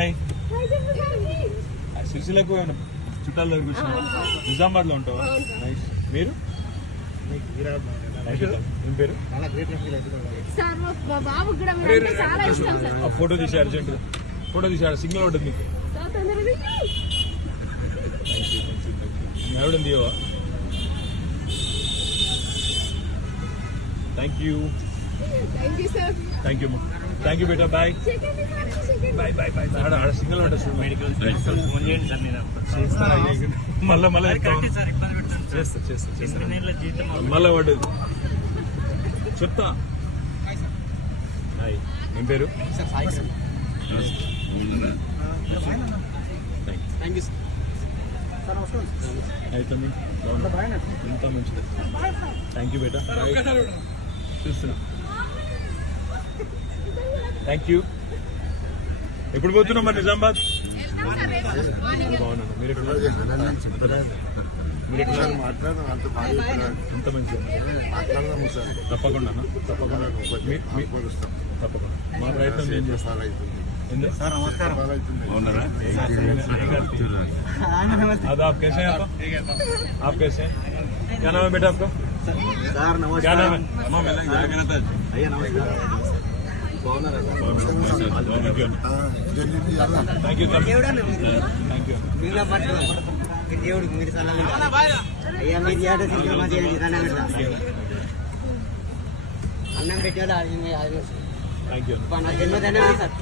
Hi. సిరిసిలకు ఏమైనా చుట్టాల దగ్గరికి నిజామాబాద్లో ఉంటావా? నైస్ మీరు? పేరు? ఫోటో తీసి అర్జెంట్ ఫోటో తీసి సిగ్నల్ ఉంటుంది మీకు తీయవా thank you thank you sir thank you thank you beta bye bye bye bye ఆడ ఆడ సిగ్నల్ ఉంటుంది చూడు మెడికల్ ఫోన్ చేయండి సార్ నేను మళ్ళా మళ్ళీ సార్ పెట్టాను చేస్తా చేస్తా చేస్తా. మళ్ళా వాడు చెప్తా. హాయ్ ఏం పేరు? థ్యాంక్ యూ అవుతుంది ఎంత మంచిది. థ్యాంక్ యూ బేటా చూస్తున్నా. థ్యాంక్ యూ ఎప్పుడు పోతున్నాం మరి నిజామాబాద్ బాగున్నాను మీరు ఎక్కడ మీరు ఎక్కడ మాట్లాడదాం అంత బాగా చెప్పినారు. ఎంత మంచిగా మాట్లాడదాము సార్ తప్పకుండా తప్పకుండా మీ- మీ- కొలుస్తాం తప్పకుండా మా ప్రయత్నం నేను చేస్తాను సార్ అవుతుంది ఏంది? సార్ నమస్కారం సార్ అవుతుంది आदाब कैसे हैं आप आप कैसे हैं क्या नाम है बेटा आपका సార్ क्या नाम है అయ్యా నమస్కారం దేవుడికి మీరు సలహా అయ్యా మీరు ఏటో సినిమా చేయండి దండం పెట్టా అన్నం పెట్టాడు అది థ్యాంక్ యూ జన్మధన్యవాదాలు సార్.